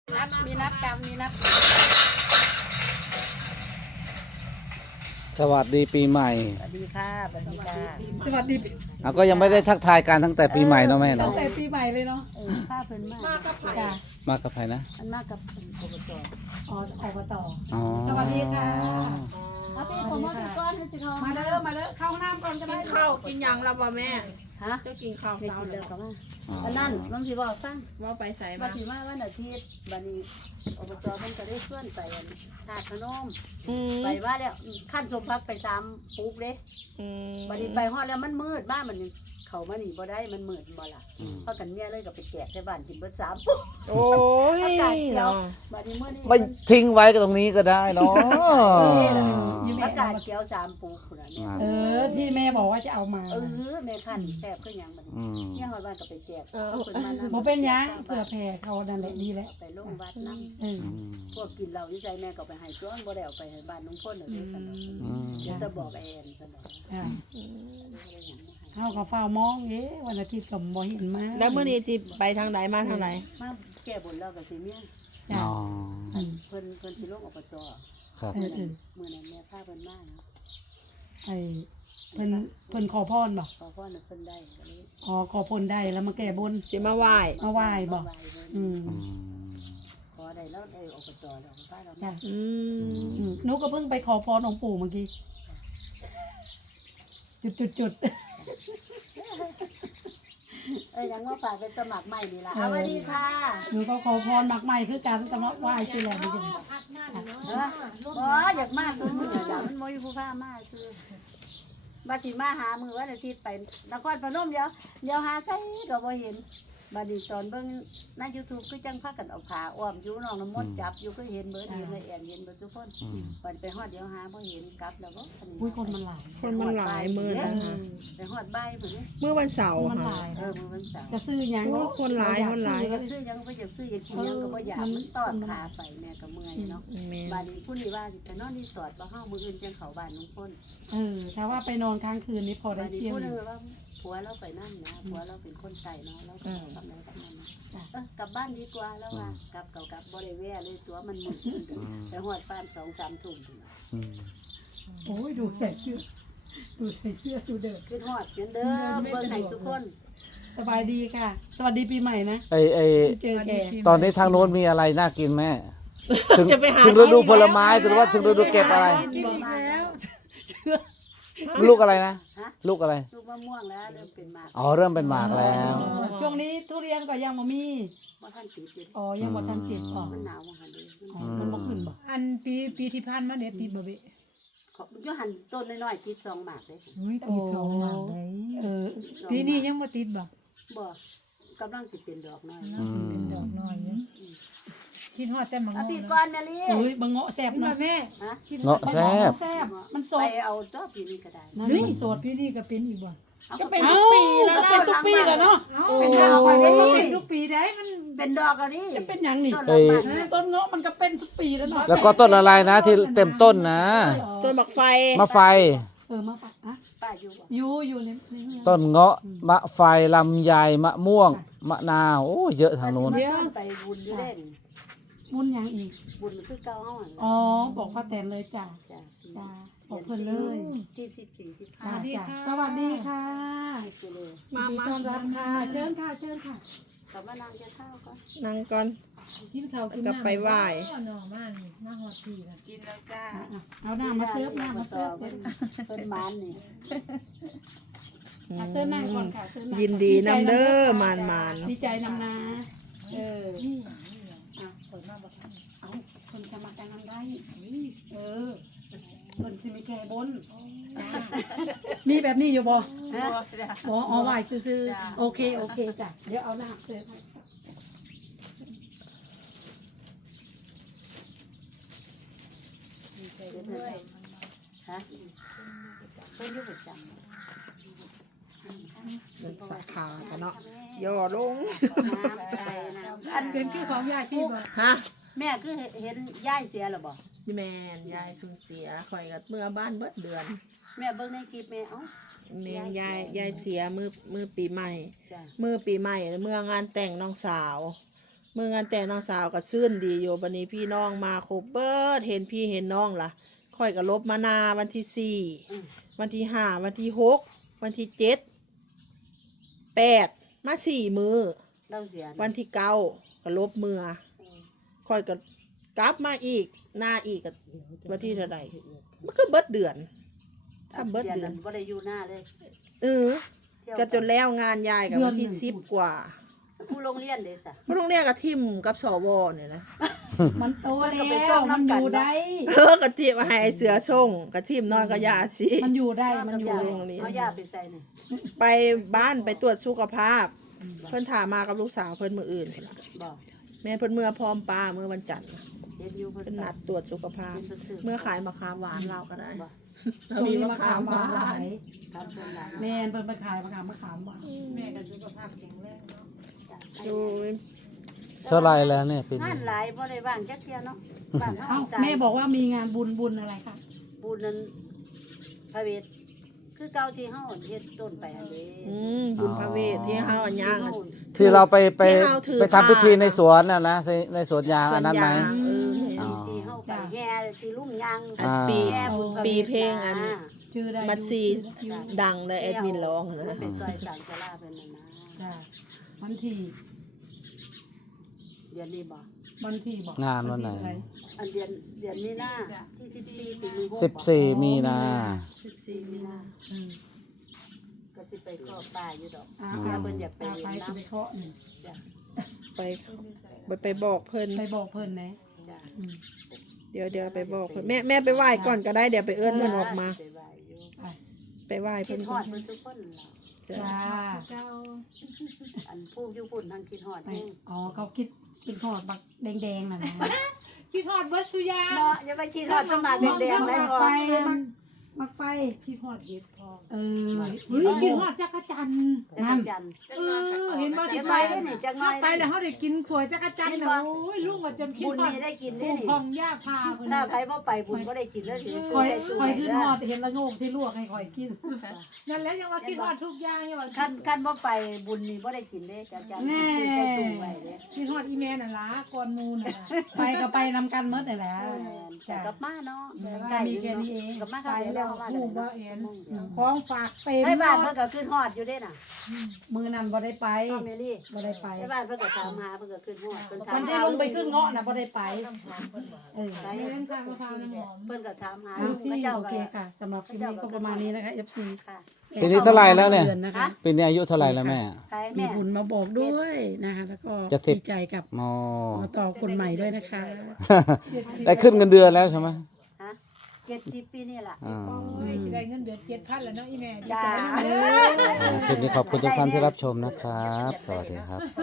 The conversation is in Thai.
มีนัดกันมีนัดสวัสดีปีใหม่สวัสดีค่ะสวัสดีค่ะสวัสดีก็ยังไม่ได้ทักทายกันตั้งแต่ปีใหม่เนาะแม่ตั้เนาะงแต่ปีใหม่เลยเนาะข้าเพิ่นมากกับจ้ะมากับใครนะมันมากกับอบตอ๋ออบตอ๋อสวัสดีค่ะเอาพี่ผมมาติดก้อนให้สิทองมาเด้อมาเด้อเข้าห้องน้ำก่อนก็ได้ข้าวกินยังแล้วบ่แม่ฮะเจ้ากินข้าวไม่เช้ากินแล้แล้ววก็มาอันนั้นน้องสิบอกสั้นว่าไปใส่มามาถึงว่าวันอาทิตย์บัดนี้อบตเพิ่นก็ได้ชวนไปถาดขนมอืมไปว่าแล้วขั้นสมพักไป3ปุ๊กเด้อืมบัดนี้ไปฮอดแล้วมันมืดบ้านมันเขามานี่บ่ได้มันมืดบ่ล่ะเพราะกันเมียเลยก็ไปแจกที่บ้านกินเบิด3ปุ๊กโอ้ยอากาศเขียวเนาะบัดนี้มื้อนี้ไม่ทิ้งไว้ก็ตรงนี้ก็ได้เนาะอากาศเขียว3ปุ๊กพุ่นน่ะแม่เออที่แม่บอกว่าจะเอามาแม่คันแซ่บคือหยังบัดนี้อืมเนี่ยฮอดบ้านก็ไปแจกเพิ่นมานำบ่เป็นหยังเผื่อแผ่เขานั่นแหละดีแล้วไปโรงวัดนำเออพวกกินเหล้าอยู่ใจแม่ก็ไปให้ซ้อนบ่ได้เอาไปให้บ้านลุงพลเด้อซั่นเนาะอืมเดี๋ยวจะบอกแอนซั่นเนาะจ้ะบ่ได้หยังมาให้เฮาก็เฝ้ามองเอ๊ะวันอาทิตย์ก็บ่เห็นมาแล้วมื้อนี้จิไปทางไหนมาทางไหนมาแก้บนแล้วก็สิเมียจ้ะอ๋ออืมเพิ่นสิลงอบตครับเออเออมื้อนั้นแม่พาเพิ่นมาเนาะไอ้เพิ่นขอพรบ่ขอพรให้เพิ่นได้ก็เลยอ๋อขอพรได้แล้วมาแก้บนสิมาไหว้มาไหว้บ่มาไหว้เพิ่นอืมอืมขอได้แล้วได้อบตแล้วพาเราจ้ะมาอืมอืมหนูก็เพิ่งไปขอพรองค์ปู่เมื่อกี้จุดยังว่าฝากไปสมัครใหม่นี่ล่ะสวัสดีค่ะหนูก็ขอพรหมักใหม่คือกันก็มาไหว้สิแหละนี่จ้ะอ๋ออยากมาตัวมือจ้ะมันบ่อยู่ผู้พามาคือบัดสิมาหามือวันอาทิตย์ไปนครพนมเดี๋ยวหาใส่ก็บ่เห็นบัดนี้ตอนเบิ่งใน YouTube คือจังพากันเอาขาอ้อมอยู่น้องน้ำมนต์จับอยู่ก็เห็นเบิดเห็นแอนเห็นเบิดทุกคนอืมบัดไปฮอดเดี๋ยวหาบ่เห็นกลับแล้วบ่อุ้ยคนมันหลายคนมันหลายมื้อนะคะไปฮอดบ่ายพุ่นนี่มื้อวันเสาร์มันหค่ะลายมื้อวันเสาร์จะซื้อหยังโอ้คนหลายคนหลายซื้อยังบ่อยากซื้ออยากกินยังก็บ่อยากมันตอดขาไปแม่ก็เมื่อยเนาะแม่บ้านนี้ผู้นี้ว่าสิไปนอนรีสอร์ทบ่เฮามื้ออื่นจังเข้าบ้านลุงพลถ้าว่าไปนอนค้างคืนนี่พอได้บ้านนี้เที่ยวผู้นึงว่าผัวเราไปนั่นนะผัวเราเป็นคนไทยเนาะเราก็ทำอะไรกันนั่นนะกลับบ้านดีกว่าแล้วว่ากลับบ่ได้แว่เลยตัวมันมืดแต่ฮอดบ้าน2-3 ทุ่มพุ่นน่ะอืมโอ้ยดูใส่เสื้อดูใส่เสื้อดูเดินขึ้นฮอดเหมือนเดิมเบิ่งให้ทุกคนสบายดีค่ะ สวัสดีปีใหม่นะไอเจอแกตอนนี้ทางโน้นมีอะไรน่ากินแม่ ถึงจะไปหาถึงฤดูผลไม้หรือว่าถึงฤดูเก็บอะไรกินอีกแล้วลูกอะไรนะฮะลูกอะไรลูกมะม่วงแล้วเริ่มเป็นหมากอ๋อเริ่มเป็นหมากแล้วช่วงนี้ทุเรียนก็ยังบ่มีบ่ทันติดอยู่อ๋อยังบ่ทันติดอ๋อมันหนาวบ่หั่นเด้อ๋อมันบ่ขึ้นบ่อันปีที่ผ่านมาเนี่ยติดบ่เบะอยู่หั่นต้นน้อยๆติด2หมากเลยอุ้ยติดสองหลังเลยเออปีนี้ยังบ่ติดบ่บ่กำลังสิเป็นดอกน้อยน่าสิเป็นดอกน้อยอยู่คิดฮอดแต่มังอ่ะงพี่เนาะก่อนแม่ลี่เอ้ยบะเงาะแซ่บคิดเนาะว่าแม่ฮะเงาะแซ่บแซ่บมันสไปดเอาตัวปีนี้ก็ได้นั่นนี่มันสดปีนี้ก็เป็นอีกบ่ก็เป็นเอ้าทุกปีแล้วก็เป็นทุกปีแล้วเนาะเอ้าเป็นดอกไปได้เป็นทุกปีได้มันเป็นดอกอันนี้จะเป็นหยังนี่ต้นละบาทต้นเงาะมันก็เป็นทุกปีแล้วเนาะแล้วก็ต้นอะไรนะที่เต็มต้นนะต้นหมักไฟมะไฟมาฝากอะป้าอยู่บ่อยู่ในเมืองต้นเงาะมะไฟลำไยมะม่วง มะนาวโอ้เยอะทางโน้นเดี๋ยวไปบุญอยู่เด้นี่มุนหยังอีกบุญคือเก่าเฮาหั่นอ๋อ บอกป้าแตนเลยจ้ะจ้ะจ้ะบอกเพิ่นเลยที่14 จ้ะ 15 จ้ะสวัสดีค่ะไปเลยยินดีต้อนรับค่ะ เชิญค่ะ เชิญค่ะกลับมานางจะข้าวก่อนนั่งก่อนกินข้าวกินกลับไปไหว้หน่อมานี่มาฮอดปีละกินแล้วจ้าเอาหน้ามาเสิร์ฟหน้ามาเสิร์ฟเพิ่นหมานนี่เสิร์ฟนั่งก่อนค่ะเสิร์ฟนั่งยินดีนำเด้อมานดีใจนำนาเออนี่อ่ะเปิดมาบ่ทันเอาคนสมัครกันนำได้เออคนสิมีแก่บนจ้ามีแบบนี้อยู่บ่ฮะบ่อ๋อไหวซื่อๆโอเคโอเคจ้ะเดี๋ยวเอาหน้าเสิร์ฟให้ฮะเพิ่นอยู่ประจำๆเป็นสาขากันเนาะย่อลงน้ำใจน้ำอันเป็นคือของยายชีบ่ฮะแม่คือเห็นยายเสียหรอบ่แม่นยายเพิ่งเสียข่อยก็เมื่อบ้านเบิดเดือนแม่เบิ่งในคลิปแม่เอ้าแม่นยายเสียมือปีใหม่จ้ะมือปีใหม่เมื่องานแต่งน้องสาวเมื่องานแต่งน้องสาวก็ซื่นดีอยู่บัดนี้พี่น้องมาครบเบิดเห็นพี่เห็นน้องล่ะค่อยก็ลบมานาวันที่4วันที่5วันที่6วันที่7 8มา4มื้อเราเสียวันที่9ก็ลบมือค่อยก็กลับมาอีกหน้าอีกก็วันที่เท่าใดมันก็เบิดเดือนซ้ำเบิดเดือนบ่ได้อยู่หน้าเลยก็จนแล้วงานยายกับวันที่10กว่าผู้โรงเรียนเด้ซะผู้โรงเรียนกับทิมกับสวเนี่ยนะมันโตมันก็ไปแล้จ้อวงมันน้ำอกันยู่เนาะได้กะทิมาให้ไอ้เสือส่งกะทิมนอนกับยาสิมันอยู่ได้มันอยู่โรงเรียนเอายาไปใส่นี่ไปบ้านไปตรวจสุขภาพ เพิ่นถามมากับลูกสาวเพิ่นมื้ออื่นพุ่นล่ะบ่แม่เพิ่นเมื่อพร้อมป้าเมื่อวันจันทร์น่ะเฮ็ดอยู่เพิ่นเพิ่นนัดตรวจสุขภาพ เมื่อขายมะขามหวานเราก็ได้บ่ตรงนี้มะขามหวานครับเพิ่นหลายแม่นเพิ่นไปขายมะขามหวานแม่ก็สุขภาพแข็งแรงเนาะดูเท่าไหรแล้วเนี่ยปีงานี้นหลายบ่ได้ว่างจักเที่ยเนาะบ้านเฮาเอ้าจ่ายแม่บอกว่ามีงานบุญอะไรคะบุญนั้นพระเวทคือเก่าที่เฮาเฮ็ดต้นไปหั่นเด้บุญพระเวทที่เฮาอันย่างอันที่เราไปที่เราถือไปทำพิธีในสวนน่ะนะในสวนยางส่วอันนนั้นไหมยางอ๋อที่เฮาไปแย่ที่ลุ่มยางอันปีแย่บุญพระวทปีเพลงอันชื่อได้มัดซีดังเลยแอดมินร้องเพิ่นะนไปซอยสางศาลาเพิ่นนั่นนะจ้ะวันที่เดือนนี้บ่วันที่บอกงานวันไหนที่อะรอันเดือนนี้หน้าที่14ปีมือ 14 มีนา 14มีนาอืมก็สิไปขอป้าอยู่ดอกอ่าถ้าเพิ่นอยากไปไปเรียนจะไปน้ำเคาะหนึ่งไปบอกเพิ่นไปบอกเพิ่นนะจ้ะอืมเดี๋ยวไปบอกเพิ่นแม่ไปไหว้ก่อนก็ได้เดี๋ยวไปเอื้อนเพิ่นออกมาไปไหว้อยู่ไปไปไหว้คิเพิ่ดนฮอดเพิ่นทุกคนล่ะจ้ะจ้าเจ้าอันผู้อยู่พุ่นทางคิดฮอดไปแฮงอ๋อเขาคิดเป็นหอดบักแดงๆน่ะนะคิดฮอดเบิดสุยาเนาะอย่าไปคิดฮอดสมาแดงๆได้มักพอไฟมักไฟคิดฮอดเฮ็ดพอเออเฮ้ยคิดฮอดจักรจันทร์จักรจันทร์เห็นบ่เดี๋ที่ยวไปไปได้นี่จักหน่อยไปแล้วเฮาได้กินขวยจักรจันทร์นะโอ้ยลุงว่าจนคิดบุญฮอดนี่ได้กินผู้ได้นี่พองย่าพาเพิ่นถ้าใครบ่ไปบุญบ่ได้กินแล้วสิคอยใส่ตู้คอยไว้ขึ้นเด้หออดเห็นละโงกที่ลวกให้คอยกินนั่นแหละยังว่าคิดฮอดทุกอย่างยังว่าคันบ่ไปบุญนี่บ่ได้กินเด้จักจันทร์ซื้อใส่ตู้ไว้เด้คิดฮอดอีแม่นั่นล่ะก่อนหมู่น่ะไปก็ไปนำกันเมื่อแต่แหละแต่กลับมาเนาะมีแค่นี้เองกลับมาไปไปแล้แล้ว วฮู้บ่เห็นของฝากเต็มให้บ้านเพิ่นก็ขึ้นฮอดอยู่เด้น่ะมือนั้นบ่ได้ไปน้องเมลี่บ่ได้ไปให้บ้านเพิ่นก็ถามหาเพิ่นก็ขึ้นฮอดเพิ่นถามวันที่ลงไปขึ้นเงาะน่ะบ่ได้ไปเออไปเล่นทางมะพร้าวน้ำหอมเพิ่นก็ถามหาเอาพระเจ้าโอก็เคค่ะสำหรับคลิปนี้ก็ประมาณนี้นะคะ FC ค่ะปีนี้เท่าไหร่แล้วเนี่ยดือนะคะปีนี้อายุเท่าไหร่แล้วแม่ใครมีแม่บุญมาบอกด้วยนะคะแล้วก็จะสิบดีใจกับมอหมอต่อคนใหม่ด้วยนะคะได้ขึ้นเงินเดือนแล้วใช่ไหมฮะ70ปีนี่ล่ะอ่าโอ้ยสิได้เงินเดือน7,000แล้วเนาะอีแม่จ้าคลิปนี้ขอบคุณทุกท่านที่รับชมนะครับ สวัสดีครับ